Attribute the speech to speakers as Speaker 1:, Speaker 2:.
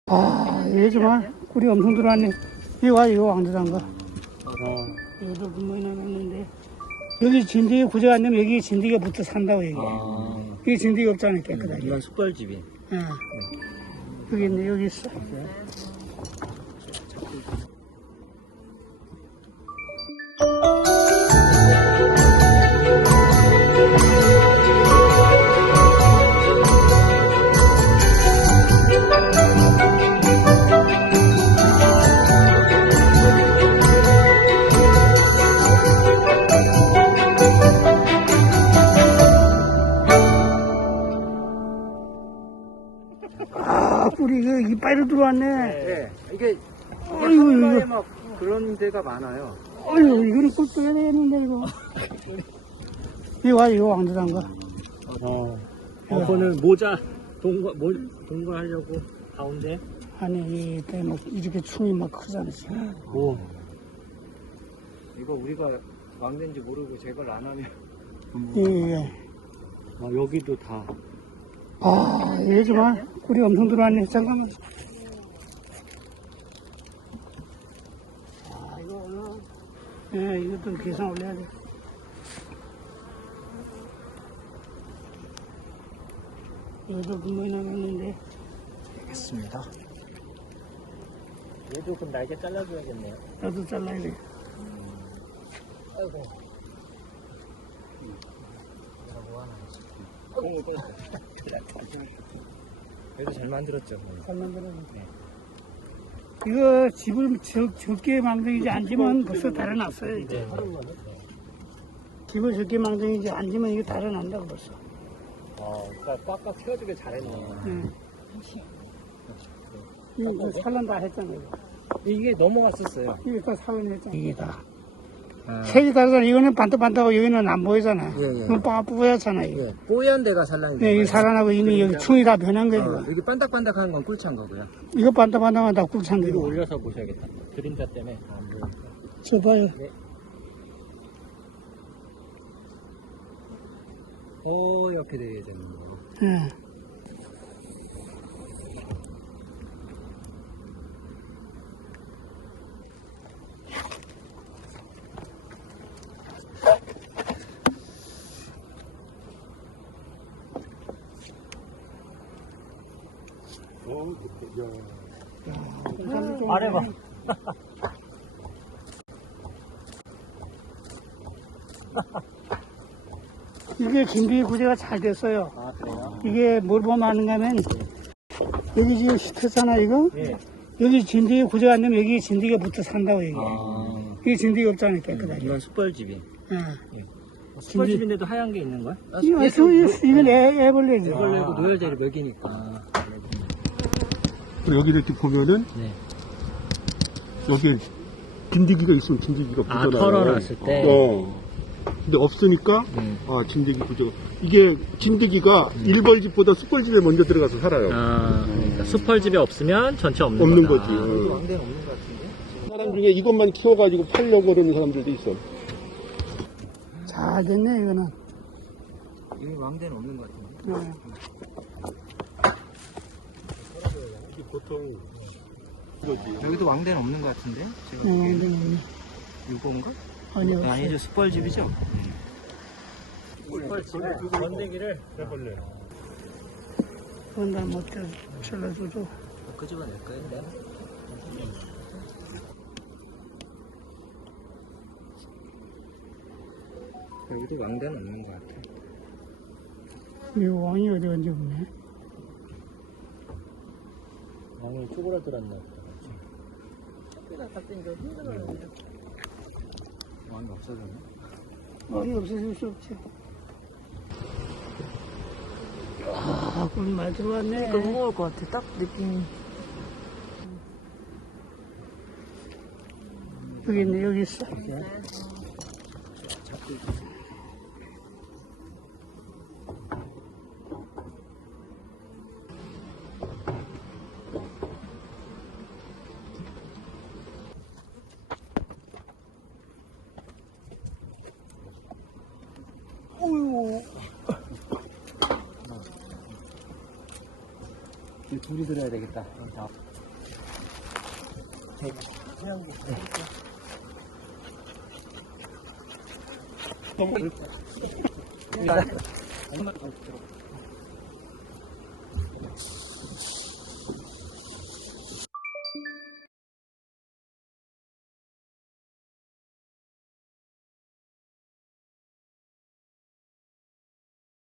Speaker 1: 아, 얘 정말 꿀이 엄청 들어왔네. 이거 이거 왕자단가. 여기도 구멍이 나갔는데. 여기 진드기 구조가 안 되면 여기 진드기가 붙어 산다고 얘기해. 여기 진드기 없잖아, 깨끗하게.
Speaker 2: 이건 숯벌집이.
Speaker 1: 응. 여기 있네, 여기 있어. 아, 꿀이 그 이빨로 들어왔네.
Speaker 2: 네. 이게
Speaker 1: 어이구,
Speaker 2: 한가에
Speaker 1: 이거.
Speaker 2: 막 그런 데가 많아요.
Speaker 1: 어휴, 이거는 꿀 떠야 되겠는데, 이거. 이거 왕자단가.
Speaker 2: 그거는 모자 동거하려고 가운데.
Speaker 1: 아니, 이때 막 이렇게 충이 막 크잖아, 지금.
Speaker 2: 오. 이거 우리가 왕된지 모르고 제거를 안 하면.
Speaker 1: 예.
Speaker 2: 여기도 다.
Speaker 1: 아, 얘 정말 꿀이 엄청 들어왔네. 잠깐만. 아, 이거, 예, 이것도 계산 올려야 돼. 여기도 구멍이 나갔는데.
Speaker 2: 알겠습니다. 얘도 그럼 날개 잘라줘야겠네요.
Speaker 1: 나도 잘라야 돼.
Speaker 2: 아이고. 그래도 잘 만들었죠.
Speaker 1: 잘 만들어. 이거 집을 적게 망정이지 앉으면 벌써 달아났어요, 이제. 집을 적게 망정이지 앉으면 이게 달아난다고 벌써.
Speaker 2: 그러니까 꽉꽉 채워주길 잘했네.
Speaker 1: 응. 이거 산란 다 했잖아, 이거.
Speaker 2: 이게 넘어갔었어요.
Speaker 1: 이게 다 산란 했잖아. 이게 다. 색이 다르잖아. 이거는 반짝반짝하고 여기는 안 보이잖아.
Speaker 2: 예.
Speaker 1: 이건 뿌옇잖아, 이거.
Speaker 2: 예, 뽀얀 데가 산란이
Speaker 1: 네, 이 산란하고 이미 여기 충이 다 변한 거야, 이거.
Speaker 2: 여기 반딱반딱한 건 꿀찬 거고요.
Speaker 1: 이거 반짝반짝하면 다 꿀찬
Speaker 2: 위로
Speaker 1: 거고.
Speaker 2: 올려서 보셔야겠다. 그림자 때문에 안 보이니까.
Speaker 1: 저 봐요.
Speaker 2: 네. 이렇게 돼야 되는 거.
Speaker 1: 예.
Speaker 2: 말해봐.
Speaker 1: 이게 진드기 구제가 잘 됐어요.
Speaker 2: 그래요?
Speaker 1: 이게 뭘 보면 아는가 하면, 여기 지금 시트잖아, 이거?
Speaker 2: 예.
Speaker 1: 여기 진드기 구조가 안 되면 여기 진드기가 붙어 산다고 얘기해. 여기 진드기 없잖아, 깨끗하게.
Speaker 2: 이건 숯벌집이.
Speaker 1: 예.
Speaker 2: 숯벌집인데도 하얀 게 있는 거야?
Speaker 1: 이건 애벌레지.
Speaker 2: 애벌레고 노열자리 먹이니까.
Speaker 3: 여기 이렇게 보면은
Speaker 2: 네.
Speaker 3: 여기 진드기가 있으면 진드기가 붙어나요.
Speaker 2: 털어놨을 때.
Speaker 3: 근데 없으니까
Speaker 2: 네.
Speaker 3: 진드기 구조. 이게 진드기가 일벌집보다 숯벌집에 먼저 들어가서 살아요.
Speaker 2: 그러니까 숯벌집에 없으면 전체 없는
Speaker 3: 없는
Speaker 2: 거다.
Speaker 3: 거지.
Speaker 2: 왕대는 없는 것 같은데?
Speaker 3: 사람 중에 이것만 키워가지고 팔려고 그러는 사람들도 있어.
Speaker 1: 잘 됐네, 이거는.
Speaker 2: 여기 왕대는 없는 것 같은데?
Speaker 1: 예.
Speaker 3: 보통
Speaker 2: 여기도 왕대는 없는 것 같은데? 제가 이건가?
Speaker 1: 아니, 없어.
Speaker 2: 아니죠, 숯벌집이죠? 숯벌집에 건데기를 해볼래요.
Speaker 1: 그건 다 못 잘라줘도.
Speaker 2: 끄집어낼 거예요, 내가? 여기도 왕대는 없는 것 같아.
Speaker 1: 이 왕이 어디 간지 없네.
Speaker 2: 왕이 쪼그라들었나 보다. 왕이 없어졌네?
Speaker 1: 왕이 없어질 수 없지. 아, 꿀 많이 들어왔네.
Speaker 4: 너무 무거울 것 같아. 딱 느낌이.
Speaker 1: 여기 있네, 여기 있어.
Speaker 2: 둘이 들어야 되겠다. 너무